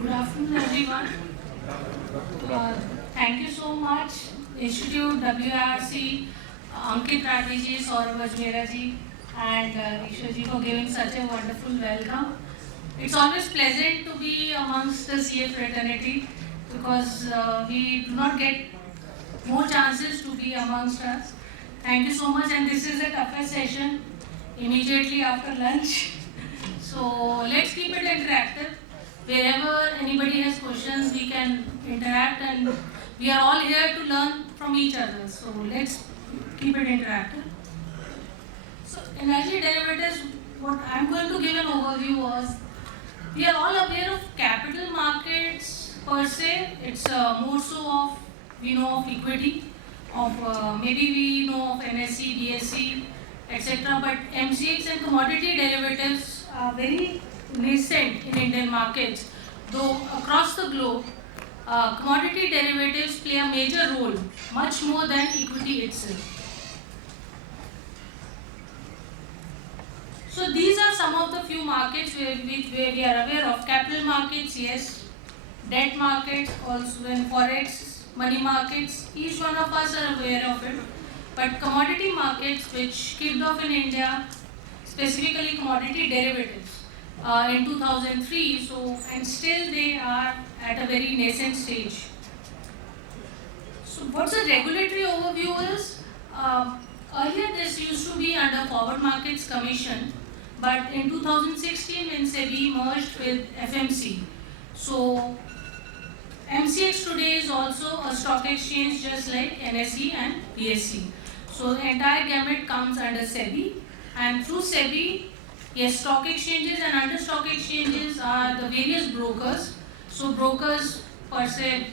Good afternoon, everyone. Uh, Thank you so much, Institute, WRC, Ankit Rathi ji, Saurabh Ajmera ji, and Isha ji for giving such a wonderful welcome. It's always pleasant to be amongst the CA fraternity because we do not get more chances to be amongst us. Thank you so much, and this is the toughest session immediately after lunch. So let's keep it interactive. Wherever anybody has questions, we can interact, and we are all here to learn from each other. So let's keep it interactive. So energy derivatives, what I'm going to give an overview was, we are all aware of capital markets per se. It's more so of, we know of equity, of maybe we know of NSE, BSE, etc. But MCX and commodity derivatives are very nascent in Indian markets, though across the globe, commodity derivatives play a major role, much more than equity itself. So these are some of the few markets where we are aware of. Capital markets, yes. Debt markets, also in forex, money markets, each one of us are aware of it. But commodity markets, which kicked off in India, specifically commodity derivatives, in 2003, so and still they are at a very nascent stage. So what's the regulatory overview is, earlier this used to be under Forward Markets Commission, but in 2016 when SEBI merged with FMC, so MCX today is also a stock exchange just like NSE and BSE. So the entire gamut comes under SEBI, and through SEBI, yes, stock exchanges and under stock exchanges are the various brokers. So brokers per se,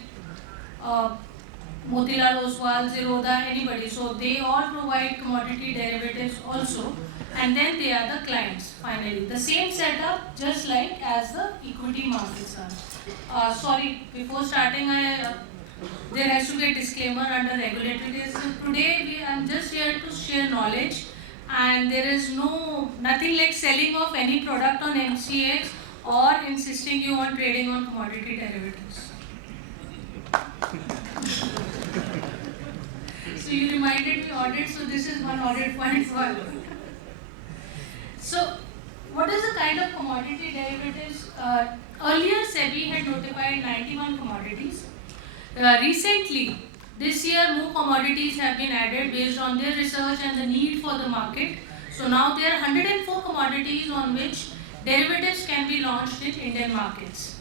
Motilal Oswal, Zerodha, anybody. So they all provide commodity derivatives also, and then they are the clients finally. The same setup just like as the equity markets are. Sorry, before starting, there has to be a disclaimer under regulatory. So today I'm just here to share knowledge, and there is nothing like selling of any product on MCX or insisting you on trading on commodity derivatives. So you reminded me audit, so this is one audit point for you. So what is the kind of commodity derivatives? Earlier SEBI had notified 91 commodities. Recently, this year more commodities have been added based on their research and the need for the market. So now there are 104 commodities on which derivatives can be launched in Indian markets.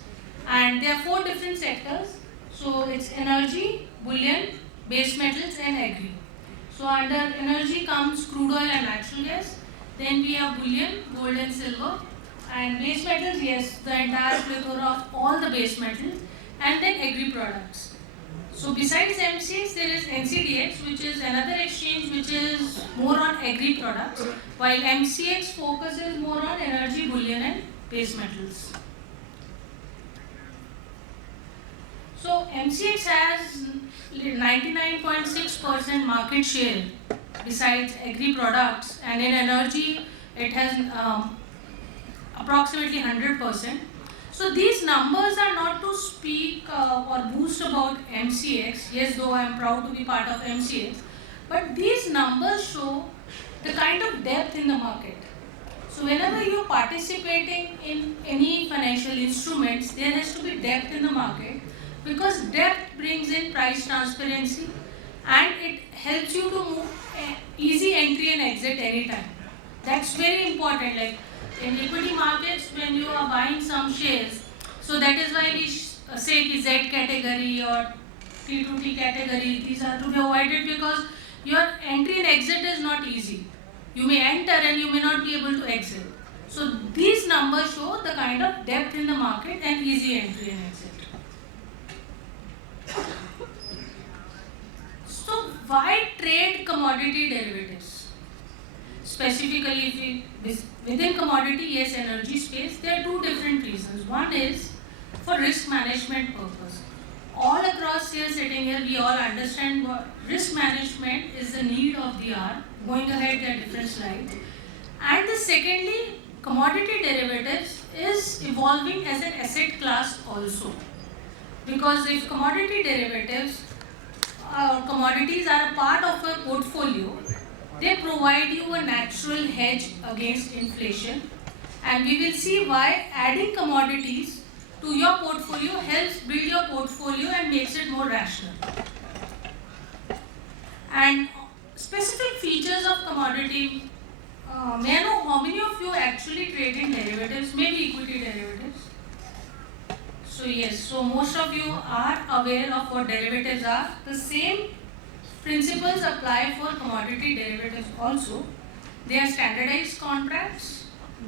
And there are 4 different sectors. So it's energy, bullion, base metals and agri. So under energy comes crude oil and natural gas. Then we have bullion, gold and silver. And base metals, yes, the entire plethora of all the base metals. And then agri products. So besides MCX, there is NCDX, which is another exchange which is more on agri products, while MCX focuses more on energy, bullion and base metals. So MCX has 99.6% market share besides agri products, and in energy it has approximately 100%. So these numbers are not to speak or boast about MCX, yes, though I am proud to be part of MCX, but these numbers show the kind of depth in the market. So whenever you are participating in any financial instruments, there has to be depth in the market, because depth brings in price transparency and it helps you to move easy entry and exit anytime. That's very important. Like in equity markets, when you are buying some shares, so that is why we say the Z category or T2T category, these are to be avoided because your entry and exit is not easy. You may enter and you may not be able to exit. So these numbers show the kind of depth in the market and easy entry and exit. So why trade commodity derivatives? Specifically, if we, within commodity, yes, energy space, there are 2 different reasons. One is for risk management purpose. All across here, sitting here, we all understand what risk management is the need of the hour. Going ahead, there are different slides. And the secondly, commodity derivatives is evolving as an asset class also. Because if commodity derivatives commodities are a part of a portfolio, they provide you a natural hedge against inflation, and we will see why adding commodities to your portfolio helps build your portfolio and makes it more rational. And specific features of commodity, may I know how many of you actually trade in derivatives, maybe equity derivatives? So yes, so most of you are aware of what derivatives are. The same principles apply for commodity derivatives also. They are standardized contracts,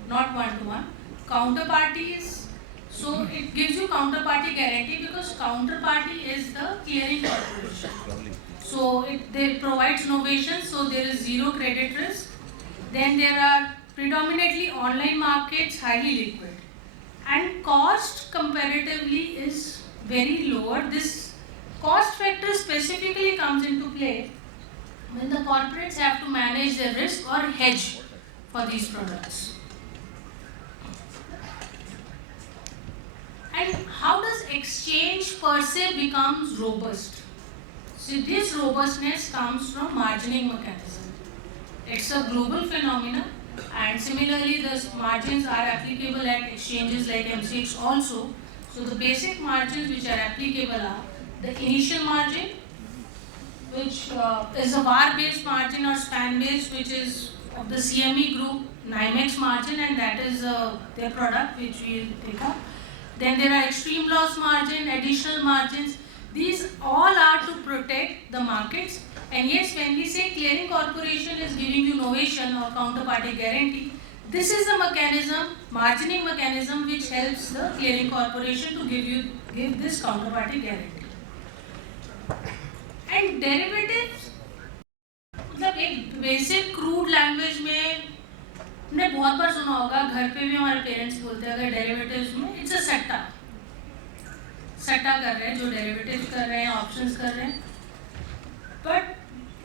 not one-to-one. Counterparties, so it gives you counterparty guarantee because counterparty is the clearing corporation. So it provides novation, so there is zero credit risk. Then there are predominantly online markets, highly liquid. And cost comparatively is very lower. This cost factor specifically comes into play when the corporates have to manage their risk or hedge for these products. And how does exchange per se becomes robust? So this robustness comes from margining mechanism. It's a global phenomenon, and similarly the margins are applicable at exchanges like MCX also. So the basic margins which are applicable are the initial margin, which is a VAR based margin or span based, which is of the CME group, NYMEX margin, and that is their product which we will take up. Then there are extreme loss margin, additional margins. These all are to protect the markets. And yes, when we say clearing corporation is giving you novation or counterparty guarantee, this is a mechanism, margining mechanism, which helps the clearing corporation to give this counterparty guarantee. And derivatives, मतलब एक basic crude language में हमने बहुत बार सुना होगा, घर पे भी हमारे पेरेंट्स बोलते हैं अगर डेरिवेटिव्स में इट्स अ सट्टा कर रहे हैं, जो डेरिवेटिव्स कर रहे हैं, ऑप्शंस कर रहे हैं. But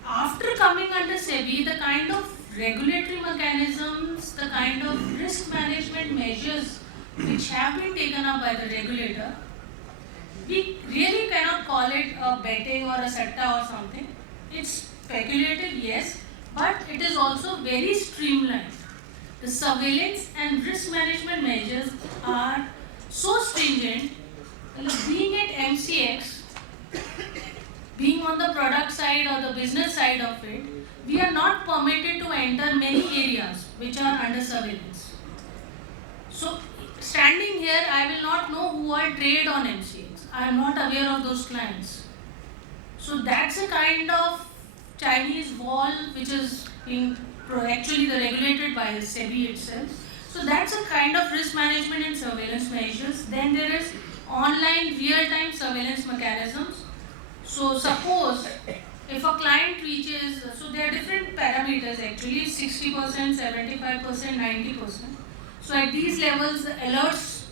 after coming under SEBI, the kind of regulatory mechanisms, the kind of risk management measures which have been taken up by the regulator, we really cannot call it a betting or a satta or something. It's speculative, yes, but it is also very streamlined. The surveillance and risk management measures are so stringent. Being at MCX, being on the product side or the business side of it, we are not permitted to enter many areas which are under surveillance. So, standing here, I will not know who I trade on MCX. I am not aware of those clients. So, that's a kind of Chinese wall which is being actually regulated by SEBI itself. So, that's a kind of risk management and surveillance measures. Then there is online real-time surveillance mechanisms. So suppose if a client reaches, so there are different parameters actually, 60%, 75%, 90%. So at these levels, the alerts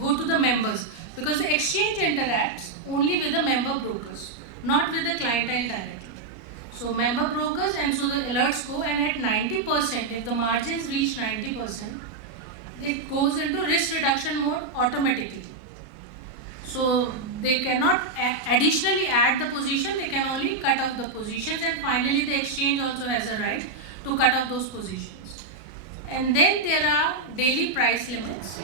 go to the members because the exchange interacts only with the member brokers, not with the clientele directly. So member brokers, and so the alerts go, and at 90%, if the margins reach 90%, it goes into risk reduction mode automatically. So they cannot additionally add the position, they can only cut off the positions, and finally the exchange also has a right to cut off those positions. And then there are daily price limits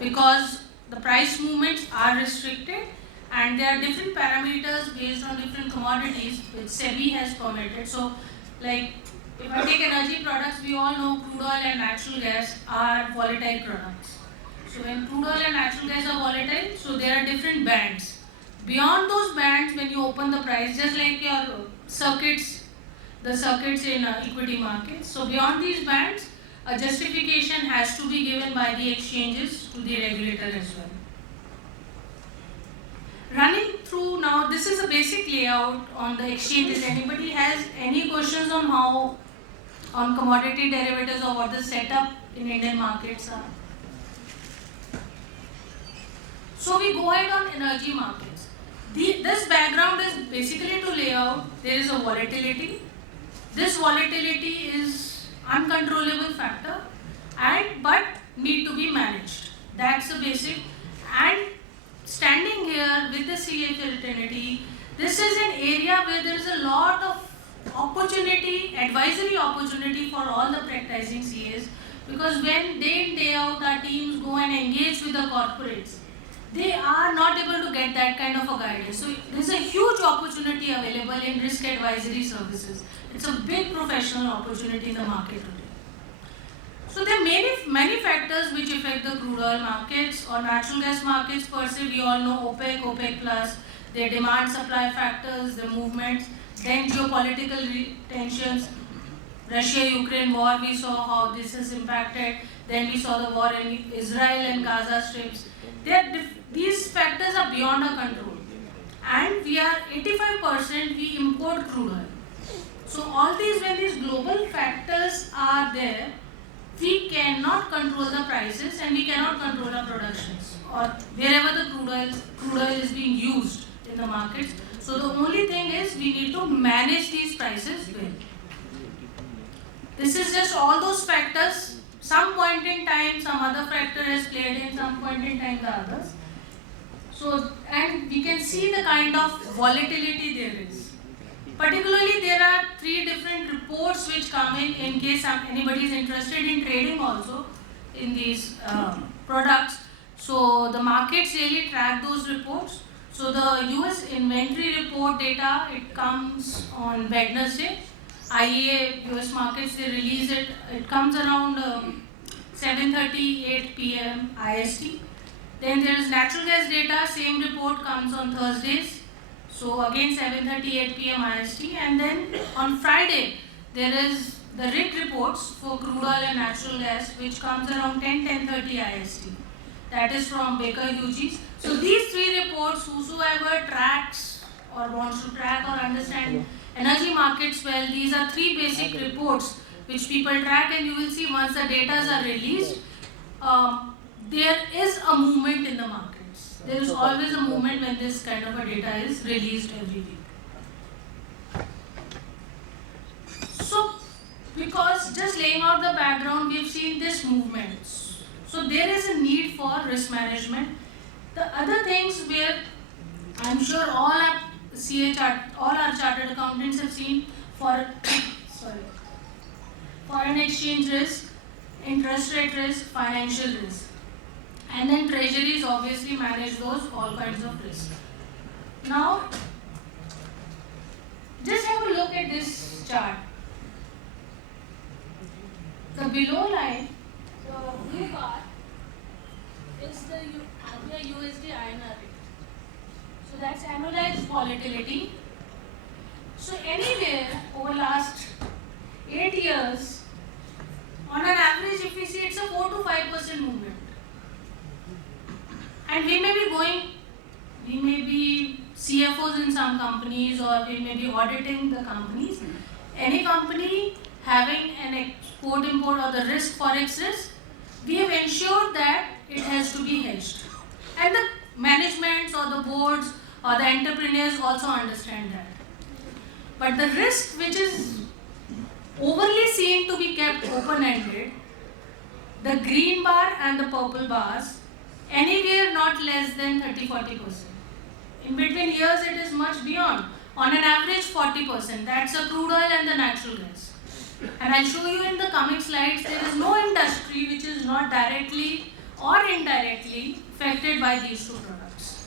because the price movements are restricted and there are different parameters based on different commodities which SEBI has permitted. So like if I take energy products, we all know crude oil and natural gas are volatile products. So when crude oil and natural gas are volatile, so there are different bands. Beyond those bands, when you open the price, just like your circuits, the circuits in equity markets, so beyond these bands, a justification has to be given by the exchanges to the regulator as well. Running through now, this is a basic layout on the exchanges. Anybody has any questions on how, on commodity derivatives or what the setup in Indian markets are? So we go ahead on energy markets. This background is basically to lay out there is a volatility. This volatility is uncontrollable factor, but need to be managed. That's the basic. And standing here with the CA fraternity, this is an area where there is a lot of opportunity, advisory opportunity for all the practicing CAs, because when day in day out our teams go and engage with the corporates, they are not able to get that kind of a guidance. So there's a huge opportunity available in risk advisory services. It's a big professional opportunity in the market today. So there are many factors which affect the crude oil markets or natural gas markets per se. We all know OPEC, OPEC plus, their demand supply factors, the movements, then geopolitical tensions, Russia-Ukraine war, we saw how this has impacted. Then we saw the war in Israel and Gaza strips. These factors are beyond our control. And we are 85% we import crude oil. So all these, when these global factors are there, we cannot control the prices and we cannot control our productions or wherever the crude oil is being used in the markets. So the only thing is we need to manage these prices well. This is just all those factors. Some point in time, some other factor has played in, some point in time the others. So, and we can see the kind of volatility there is. Particularly, there are 3 different reports which come in case anybody is interested in trading also in these products. So, the markets really track those reports. So, the US inventory report data, it comes on Wednesday. IEA US markets, they release it. It comes around 7:38 p.m. IST. Then there is natural gas data. Same report comes on Thursdays. So again 7:38 p.m. IST. And then on Friday there is the RIC reports for crude oil and natural gas, which comes around 10:30 IST. That is from Baker Hughes. So these 3 reports, whosoever tracks or wants to track or understand energy markets well, these are 3 basic reports which people track, and you will see once the data are released, there is a movement in the markets. There is always a movement when this kind of a data is released every week. So, because just laying out the background, we have seen this movement. So there is a need for risk management. The other things where I'm sure all our chartered accountants have seen foreign exchange risk, interest rate risk, financial risk. And then treasuries obviously manage those all kinds of risks. Now, just have a look at this chart. The below line, the blue bar, is the RBI USD INR rate. So that's annualized volatility. So anywhere over last 8 years, on an average, if we see, it's a 4 to 5% movement. And we may be CFOs in some companies, or we may be auditing the companies. Any company having an export-import or the risk, forex risk, we have ensured that it has to be hedged. And the managements or the boards or the entrepreneurs also understand that. But the risk which is overly seen to be kept open-ended, the green bar and the purple bars, anywhere not less than 30-40%. In between years it is much beyond. On an average 40%. That's the crude oil and the natural gas. And I'll show you in the coming slides, there is no industry which is not directly or indirectly affected by these 2 products.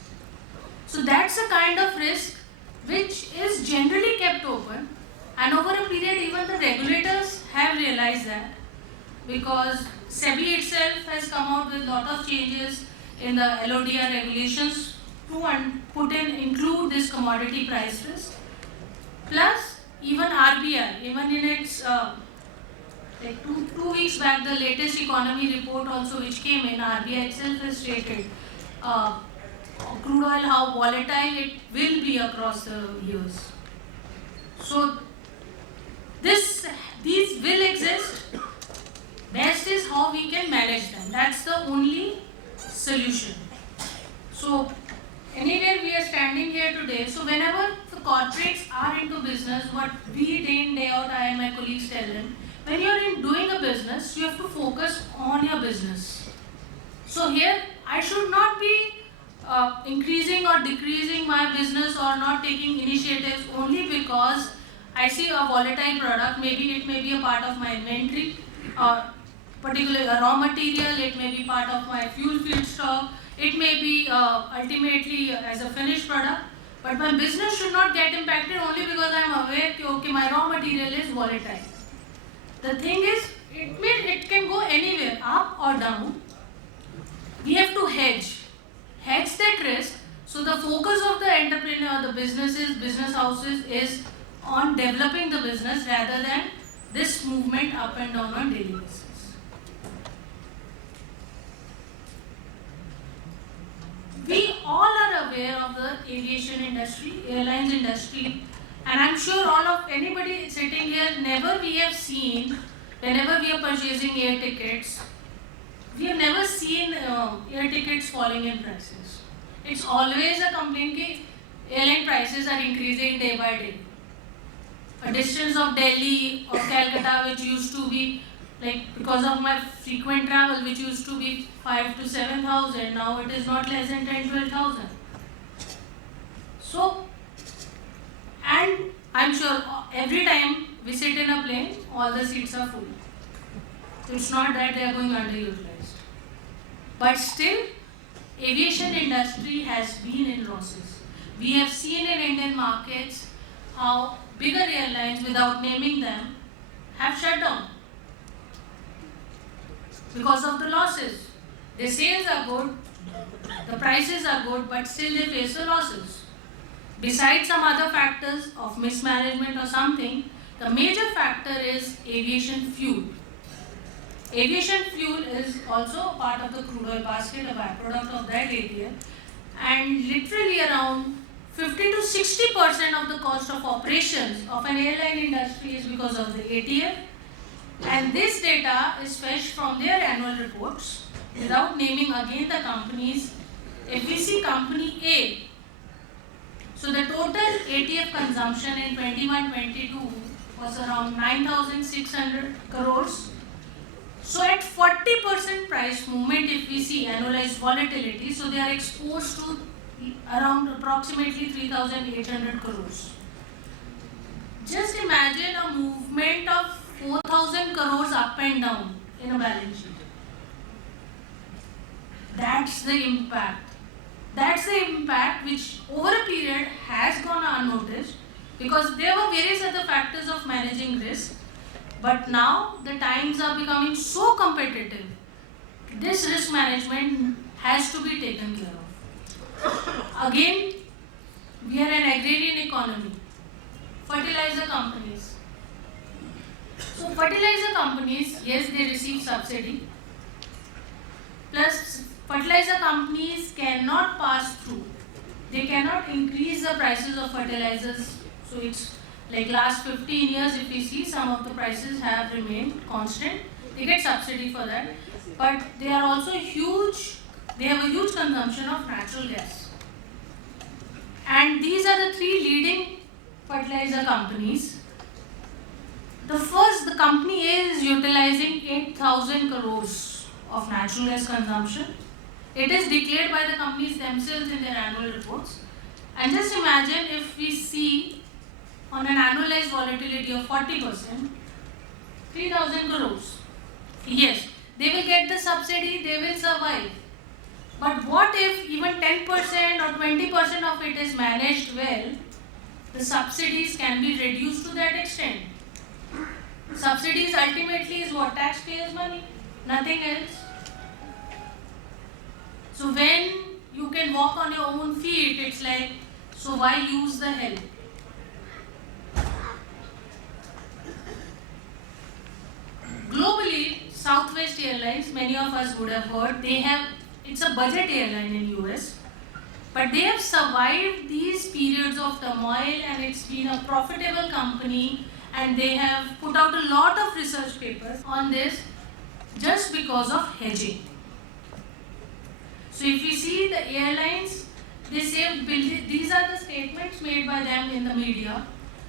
So that's a kind of risk which is generally kept open, and over a period even the regulators have realized that, because SEBI itself has come out with a lot of changes in the LODR regulations to include this commodity price risk. Plus even RBI, even in its like two weeks back, the latest economy report also which came in, RBI itself has stated crude oil, how volatile it will be across the years. So these will exist. Best is how we can manage them. That's the only solution. So anywhere we are standing here today, so whenever the corporates are into business, what we day in day out, I and my colleagues tell them, when you're in doing a business, you have to focus on your business. So here, I should not be increasing or decreasing my business or not taking initiatives only because I see a volatile product. Maybe it may be a part of my inventory, or particularly a raw material. It may be part of my fuel feedstock. It may be ultimately as a finished product. But my business should not get impacted only because I am aware that okay, my raw material is volatile. The thing is, it can go anywhere, up or down. We have to hedge that risk. So the focus of the entrepreneur, the business houses is on developing the business rather than this movement up and down on daily basis. We all are aware of the aviation industry, airlines industry, and I'm sure all of anybody sitting here, never we have seen, whenever we are purchasing air tickets, we have never seen air tickets falling in prices. It's always a complaint that airline prices are increasing day by day. A distance of Delhi or Calcutta, which used to be, like, because of my frequent travel, which used to be 5,000 to 7,000, now it is not less than 10,000 to 12,000. So, and I'm sure every time we sit in a plane, all the seats are full. So it's not that they are going underutilized. But still, aviation industry has been in losses. We have seen in Indian markets how bigger airlines, without naming them, have shut down because of the losses. The sales are good, the prices are good, but still they face the losses. Besides some other factors of mismanagement or something, the major factor is aviation fuel. Aviation fuel is also a part of the crude oil basket, a byproduct of that ATF, and literally around 50 to 60% of the cost of operations of an airline industry is because of the ATF, and this data is fetched from their annual reports without naming again the companies. If we see company A, so the total ATF consumption in 21-22 was around 9,600 crores. So at 40% price movement, if we see annualized volatility, so they are exposed to around approximately 3,800 crores. Just imagine a movement of 4,000 crores up and down in a balance sheet. That's the impact. That's the impact which over a period has gone unnoticed because there were various other factors of managing risk. But now the times are becoming so competitive. This risk management has to be taken care of. Again, we are an agrarian economy. Fertilizer companies. So fertilizer companies, yes, they receive subsidy. Plus, fertilizer companies cannot pass through. They cannot increase the prices of fertilizers. So it's like last 15 years, if we see, some of the prices have remained constant. They get subsidy for that. But they are also huge, they have a huge consumption of natural gas. And these are the three leading fertilizer companies. The company A is utilizing 8,000 crores of natural gas consumption. It is declared by the companies themselves in their annual reports. And just imagine if we see on an annualized volatility of 40%, 3,000 crores. Yes, they will get the subsidy, they will survive. But what if even 10% or 20% of it is managed well, the subsidies can be reduced to that extent. Subsidies ultimately is what? Taxpayers' money, nothing else. So when you can walk on your own feet, it's like, so why use the help? Globally, Southwest Airlines, many of us would have heard, it's a budget airline in US, but they have survived these periods of turmoil and it's been a profitable company and they have put out a lot of research papers on this just because of hedging. So if we see the airlines, they say, these are the statements made by them in the media.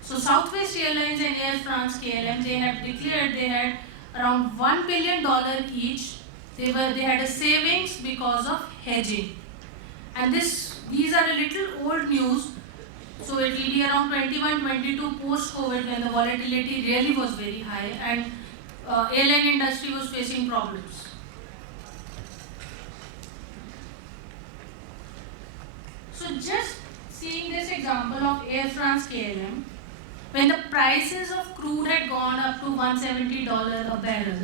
So Southwest Airlines and Air France KLM, they have declared they had around $1 billion each. They had a savings because of hedging. And these are a little old news. So it will be around 21-22 post-COVID when the volatility really was very high and airline industry was facing problems. So just seeing this example of Air France KLM, when the prices of crude had gone up to $170 a barrel,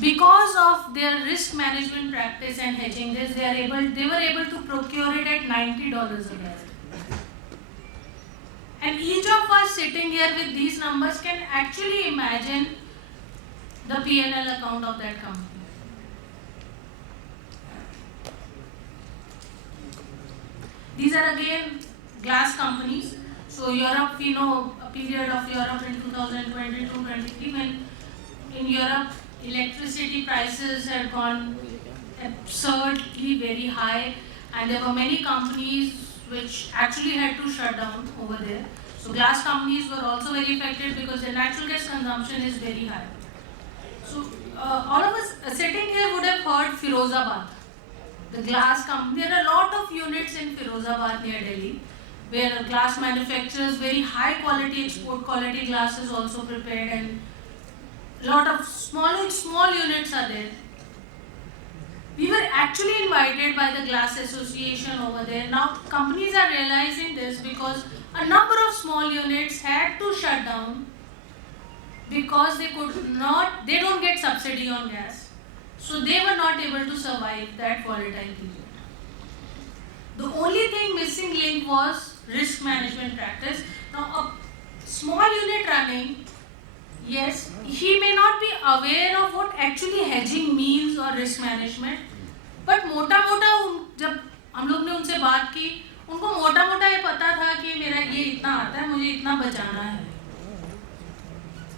because of their risk management practice and hedging this, they were able to procure it at $90 a barrel. And each of us sitting here with these numbers can actually imagine the P&L account of that company. These are again glass companies. So Europe, we know a period of Europe in 2022-23 when in Europe electricity prices had gone absurdly very high, and there were many companies which actually had to shut down over there. So glass companies were also very affected because their natural gas consumption is very high. So all of us sitting here would have heard Firozabad, the glass company. There are a lot of units in Firozabad near Delhi, where glass manufacturers very high quality, export quality glass is also prepared, and a lot of small units are there. We were actually invited by the Glass Association over there. Now companies are realizing this because a number of small units had to shut down because they don't get subsidy on gas. So they were not able to survive that volatile period. The only thing missing link was risk management practice. Now a small unit running, yes, he may not be aware of what actually hedging means or risk management, but मोटा जब हम लोग ने उनसे बात की, उनको मोटा ये पता था कि मेरा ये इतना आता है, मुझे इतना बचाना है.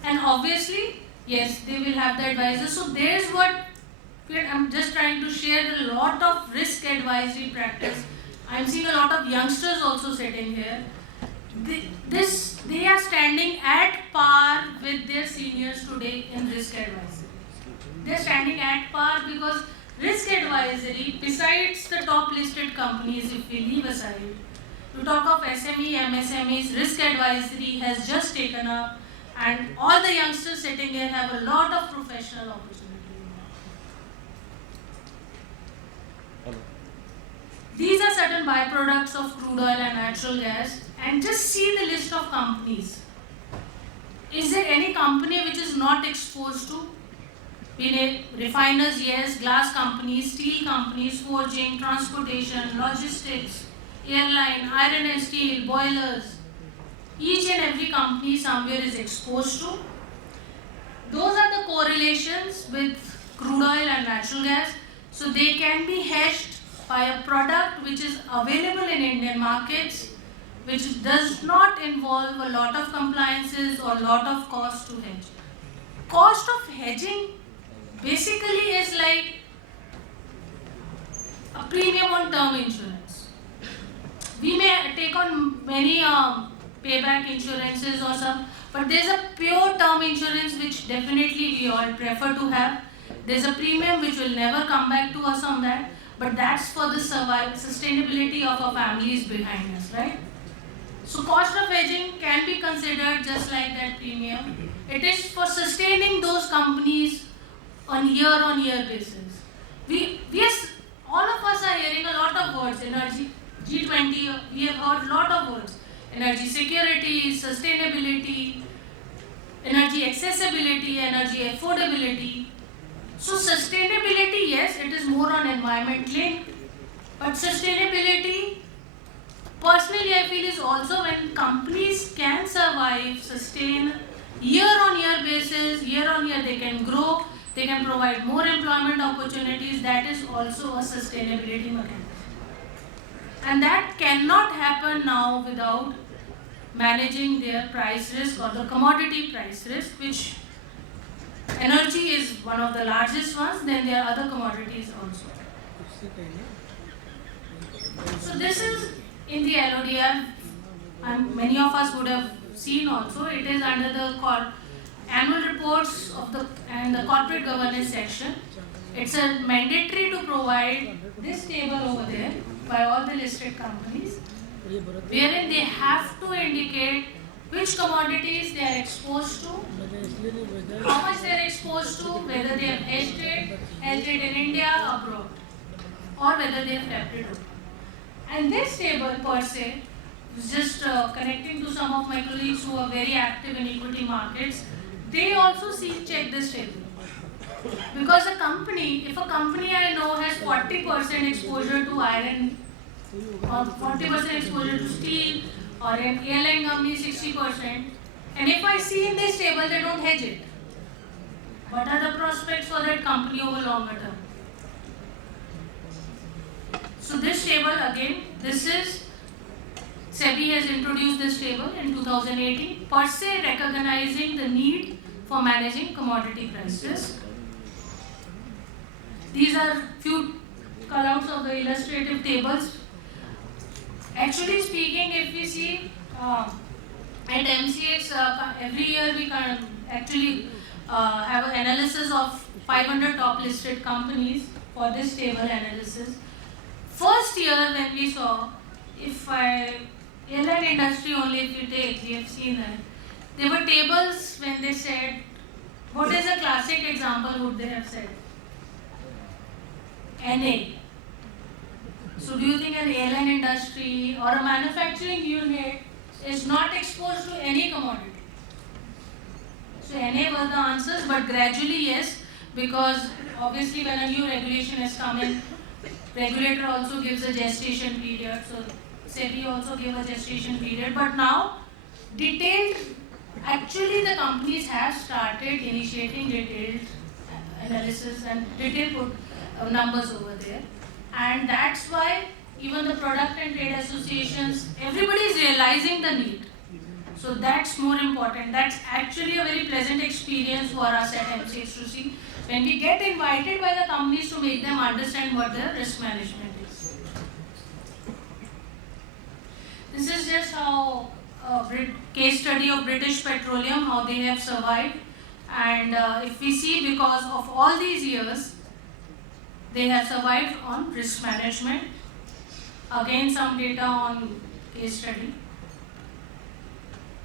And obviously, yes, they will have the advisors. So there's what I'm just trying to share a lot of risk advisory practice. I'm seeing a lot of youngsters also sitting here. They are standing at par with their seniors today in risk advisory. They're standing at par because risk advisory, besides the top listed companies, if we leave aside, to talk of SME, MSMEs, risk advisory has just taken up, and all the youngsters sitting here have a lot of professional opportunity. These are certain byproducts of crude oil and natural gas, and just see the list of companies. Is there any company which is not exposed to? Refiners, yes, glass companies, steel companies, forging, transportation, logistics, airline, iron and steel, boilers. Each and every company somewhere is exposed to. Those are the correlations with crude oil and natural gas. So they can be hedged by a product which is available in Indian markets, which does not involve a lot of compliances or a lot of cost to hedge. Cost of hedging basically is like a premium on term insurance. We may take on many payback insurances or some, but there's a pure term insurance which definitely we all prefer to have. There's a premium which will never come back to us on that, but that's for the sustainability of our families behind us, right? So cost of hedging can be considered just like that premium. It is for sustaining those companies on year-on-year basis. All of us are hearing a lot of words. Energy, G20, we have heard a lot of words. Energy security, sustainability, energy accessibility, energy affordability. So sustainability, yes, it is more on environment linked, but sustainability, personally I feel, is also when companies can survive, sustain year-on-year basis, year-on-year they can grow, they can provide more employment opportunities. That is also a sustainability mechanism. And that cannot happen now without managing their price risk or the commodity price risk, which energy is one of the largest ones, then there are other commodities also. So this is in the LODR, and many of us would have seen also, it is under the annual reports of the corporate governance section. It's a mandatory to provide this table over there by all the listed companies, wherein they have to indicate which commodities they are exposed to, how much they are exposed to, whether they have hedged it in India or abroad, or whether they have kept it open. And this table per se, just connecting to some of my colleagues who are very active in equity markets, they also check this table. Because if a company I know has 40% exposure to iron, or 40% exposure to steel, or an airline company 60%, and if I see in this table they don't hedge it, what are the prospects for that company over longer term? So this table again, SEBI has introduced this table in 2018, per se recognizing the need for managing commodity prices. These are few callouts of the illustrative tables. Actually speaking, if we see at MCX, every year we can actually have an analysis of 500 top listed companies for this table analysis. First year when we saw, airline industry only if you take, we have seen that. There were tables when they said, what is a classic example would they have said? NA. So do you think an airline industry or a manufacturing unit is not exposed to any commodity? So NA were the answers, but gradually yes, because obviously when a new regulation has come in, regulator also gives a gestation period, so SEBI also gave a gestation period, but now actually the companies have started initiating detailed analysis and detailed numbers over there, and that's why even the product and trade associations, everybody is realizing the need. So that's more important. That's actually a very pleasant experience for us at MCX to see when we get invited by the companies to make them understand what their risk management is. This is just how case study of British Petroleum, how they have survived, and if we see, because of all these years, they have survived on risk management. Again, some data on case study.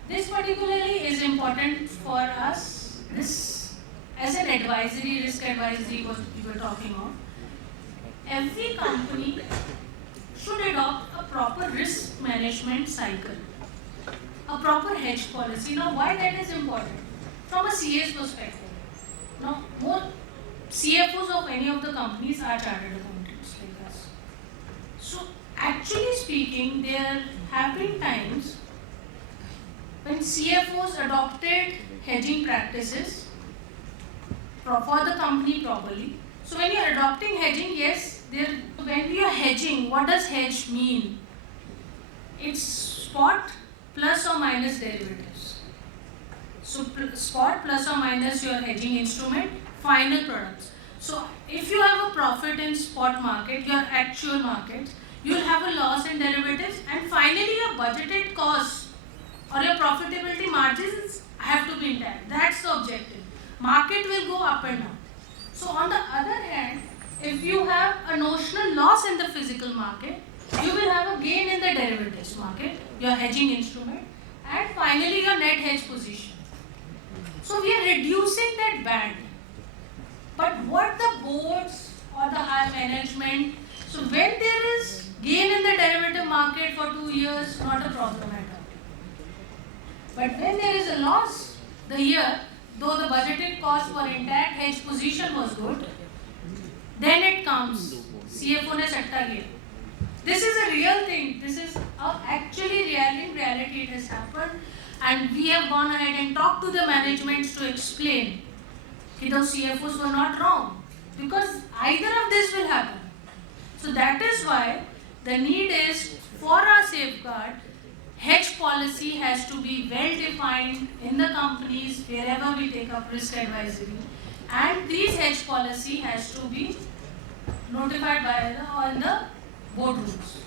This particularly is important for us. This, as an advisory, risk advisory, what we were talking about. Every company should adopt a proper risk management cycle, a proper hedge policy. Now, why that is important? From a CA's perspective. Now, more CFOs of any of the companies are chartered accountants like us. So, actually speaking, there have been times when CFOs adopted hedging practices for the company properly. So when you are adopting hedging, yes, when we are hedging, what does hedge mean? It's spot plus or minus derivatives. So spot plus or minus your hedging instrument, final products. So if you have a profit in spot market, your actual market, you will have a loss in derivatives, and finally your budgeted costs or your profitability margins have to be intact. That's the objective. Market will go up and down. So on the other hand, if you have a notional loss in the physical market, you will have a gain in the derivatives market, your hedging instrument, and finally your net hedge position. So we are reducing that band. But what the boards or the higher management, so when there is gain in the derivative market for 2 years, not a problem at all. But when there is a loss the year, though the budgeted costs were intact, hedge position was good, then it comes, CFO ne satta gaya. This is a real thing. This is actually reality it has happened, and we have gone ahead and talked to the managements to explain that those CFOs were not wrong, because either of this will happen. So that is why the need is, for our safeguard, hedge policy has to be well defined in the companies wherever we take up risk advisory, and these hedge policy has to be notified by the board rules.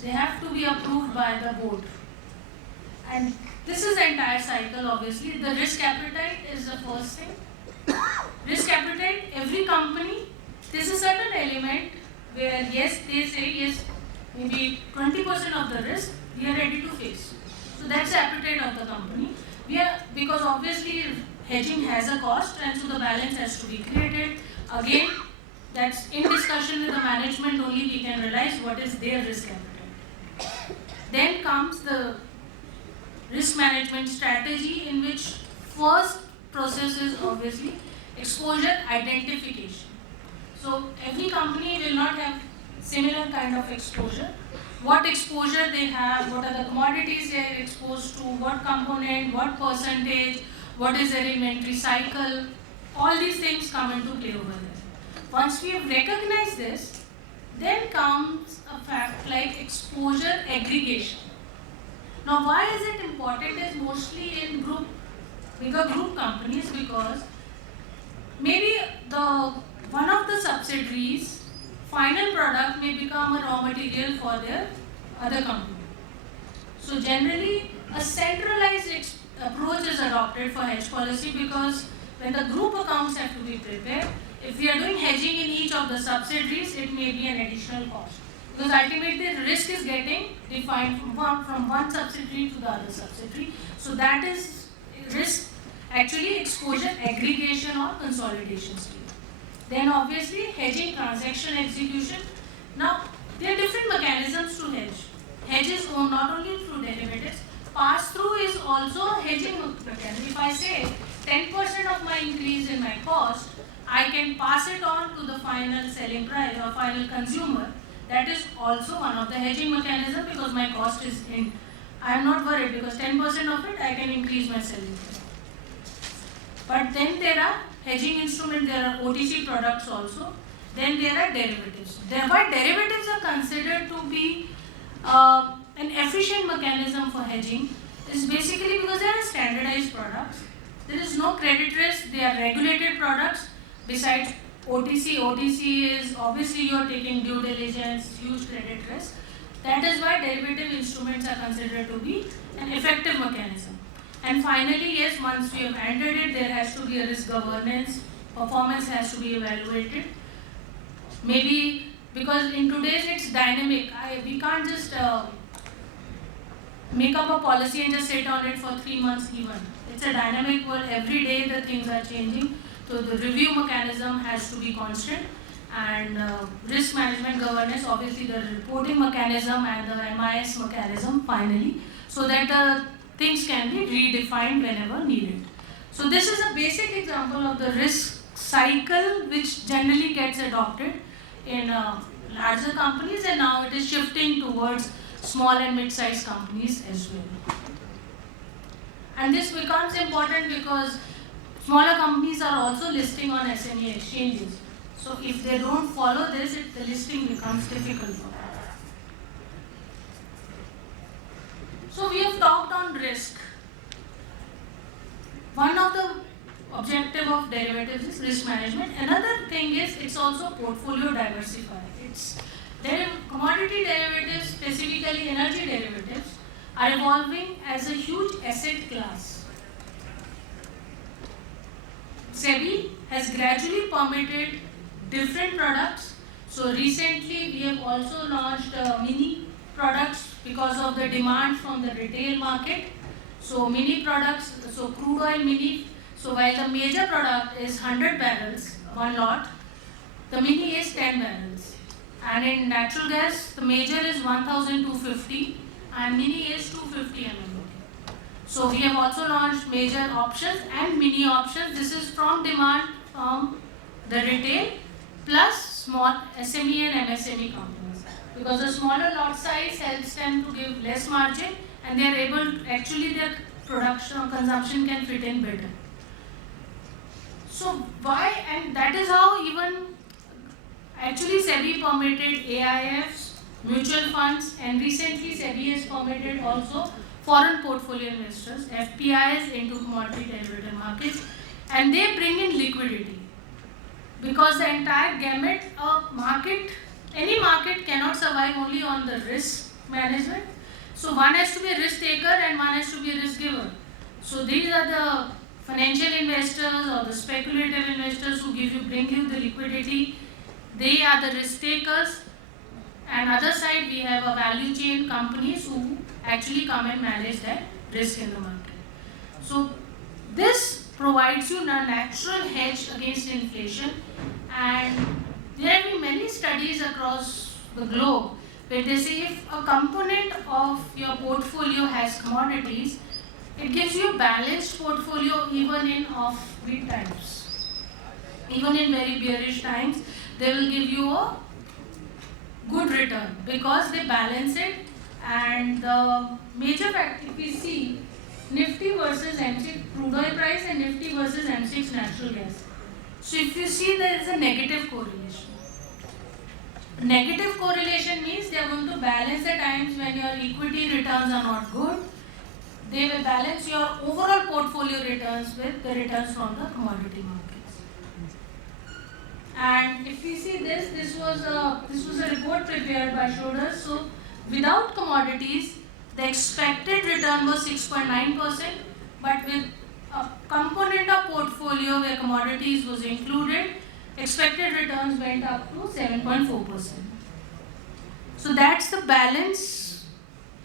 They have to be approved by the board. And This is the entire cycle, obviously. The risk appetite is the first thing. Risk appetite, every company, there's a certain element where yes, they say yes, maybe 20% of the risk we are ready to face. So that's the appetite of the company. Because obviously hedging has a cost, and so the balance has to be created. Again, that's in discussion with the management only we can realize what is their risk appetite. Then comes the risk management strategy, in which first process is obviously exposure identification. So every company will not have similar kind of exposure. What exposure they have, what are the commodities they are exposed to, what component, what percentage, what is their inventory cycle, all these things come into play over there. Once we have recognized this, then comes a fact like exposure aggregation. Now why is it important is mostly in bigger group companies, because maybe one of the subsidiaries final product may become a raw material for their other company. So generally a centralized approach is adopted for hedge policy, because when the group accounts have to be prepared, if we are doing hedging in each of the subsidiaries, it may be an additional cost. Because ultimately the risk is getting defined from one subsidiary to the other subsidiary. So that is risk, actually exposure aggregation or consolidation stage. Then obviously hedging transaction execution. Now there are different mechanisms to hedge. Hedge is not only through derivatives, pass-through is also hedging mechanism. If I say 10% of my increase in my cost, I can pass it on to the final selling price or final consumer. That is also one of the hedging mechanism, because my cost is in. I am not worried, because 10% of it I can increase my selling price. But then there are hedging instruments, there are OTC products also. Then there are derivatives. Why derivatives are considered to be an efficient mechanism for hedging is basically because they are standardized products. There is no credit risk, they are regulated products. Besides OTC is obviously you are taking due diligence, huge credit risk. That is why derivative instruments are considered to be an effective mechanism. And finally, yes, once we have entered it, there has to be a risk governance, performance has to be evaluated. Maybe because in today's it's dynamic, we can't just make up a policy and just sit on it for 3 months even. It's a dynamic world, every day the things are changing. So the review mechanism has to be constant, and risk management governance, obviously the reporting mechanism and the MIS mechanism finally, so that the things can be redefined whenever needed. So this is a basic example of the risk cycle which generally gets adopted in larger companies, and now it is shifting towards small and mid-sized companies as well. And this becomes important because smaller companies are also listing on SME exchanges. So if they don't follow this, the listing becomes difficult for them. So we have talked on risk. One of the objective of derivatives is risk management. Another thing is it's also portfolio diversifier. Commodity derivatives, specifically energy derivatives, are evolving as a huge asset class. SEBI has gradually permitted different products. So recently we have also launched mini products because of the demand from the retail market. So mini products, so crude oil mini. So while the major product is 100 barrels, one lot, the mini is 10 barrels. And in natural gas, the major is 1250 and mini is 250 ml. So we have also launched major options and mini options. This is from demand from the retail plus small SME and MSME companies. Because the smaller lot size helps them to give less margin, and they are able to, actually their production or consumption can fit in better. So why, and that is how even actually SEBI permitted AIFs, mutual funds, and recently SEBI has permitted also foreign portfolio investors, FPIs, into commodity derivative markets, and they bring in liquidity. Because the entire gamut of market, any market cannot survive only on the risk management. So one has to be a risk taker and one has to be a risk giver. So these are the financial investors or the speculative investors who bring you the liquidity. They are the risk takers. And other side we have a value chain companies who actually come and manage that risk in the market. So this provides you a natural hedge against inflation, and there have been many studies across the globe where they say if a component of your portfolio has commodities, it gives you a balanced portfolio even in offbeat times. Even in very bearish times, they will give you a good return because they balance it. And the major factor, if we see Nifty versus M6 crude oil price and Nifty versus M6 natural gas. So if you see, there is a negative correlation. Negative correlation means they are going to balance the times when your equity returns are not good. They will balance your overall portfolio returns with the returns from the commodity markets. And if we see this was a report prepared by Schroders. So without commodities, the expected return was 6.9%, but with a component of portfolio where commodities was included, expected returns went up to 7.4%. So that's the balance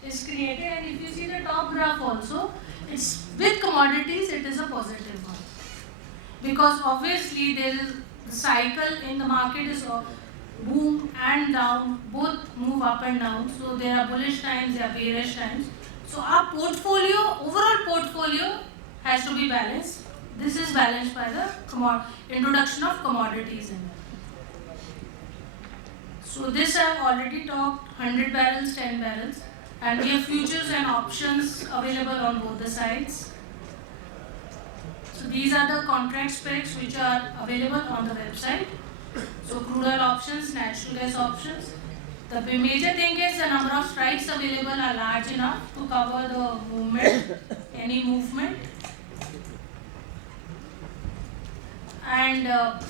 is created, and if you see the top graph also, it's with commodities it is a positive one. Because obviously there is the cycle in the market is boom and down, both move up and down. So there are bullish times, there are bearish times. So our portfolio, overall portfolio has to be balanced. This is balanced by the introduction of commodities in it. So this I have already talked, 100 barrels, 10 barrels. And we have futures and options available on both the sides. So these are the contract specs which are available on the website. So crude oil options, natural gas options. The major thing is the number of strikes available are large enough to cover the movement, any movement. And at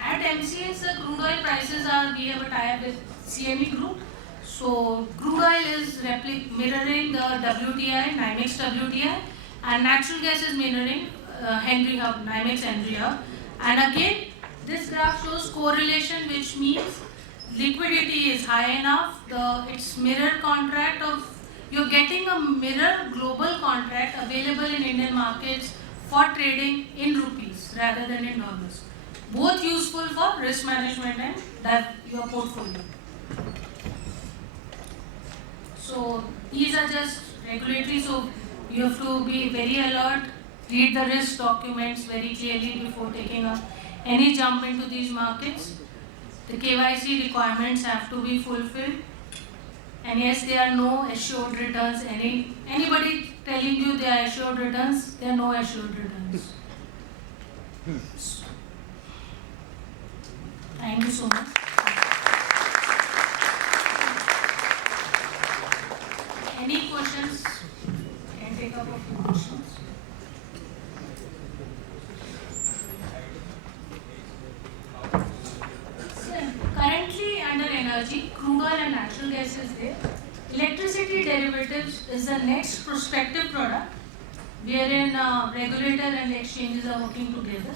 MCX, the crude oil prices are, we have a tie-up with CME Group. So crude oil is mirroring the WTI, NYMEX WTI, and natural gas is mirroring Henry Hub, NYMEX Henry Hub. And again, this graph shows correlation, which means liquidity is high enough. It's mirror contract of, you're getting a mirror global contract available in Indian markets for trading in rupees rather than in dollars. Both useful for risk management and your portfolio. So these are just regulatory, so you have to be very alert, read the risk documents very clearly before taking up any jump into these markets. The KYC requirements have to be fulfilled. And yes, there are no assured returns. Anybody telling you there are assured returns, there are no assured returns. Thank you so much. Any questions? I can take up a few questions. Currently under energy, crude oil and natural gas is there. Electricity derivatives is the next prospective product wherein regulator and exchanges are working together.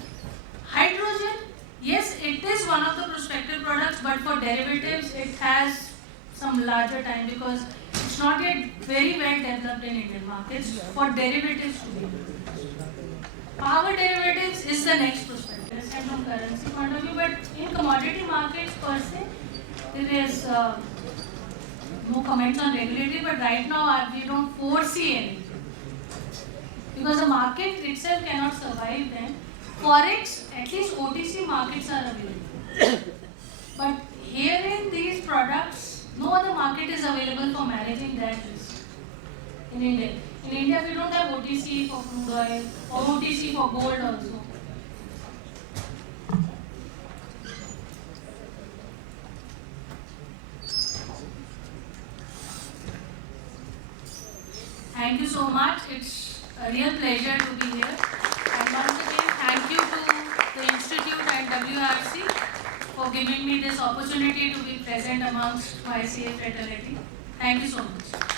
Hydrogen, yes, it is one of the prospective products, but for derivatives it has some larger time because it's not yet very well developed in Indian markets for derivatives to be. Power derivatives is the next prospective from currency point of view, but in commodity markets per se, there is no comments on regulatory, but right now we don't foresee anything. Because the market itself cannot survive then. Forex, at least OTC markets are available. But here in these products, no other market is available for managing that risk in India. In India, we don't have OTC for crude oil or OTC for gold also. Thank you so much. It's a real pleasure to be here. And once again, thank you to the Institute and WRC for giving me this opportunity to be present amongst my CA fraternity. Thank you so much.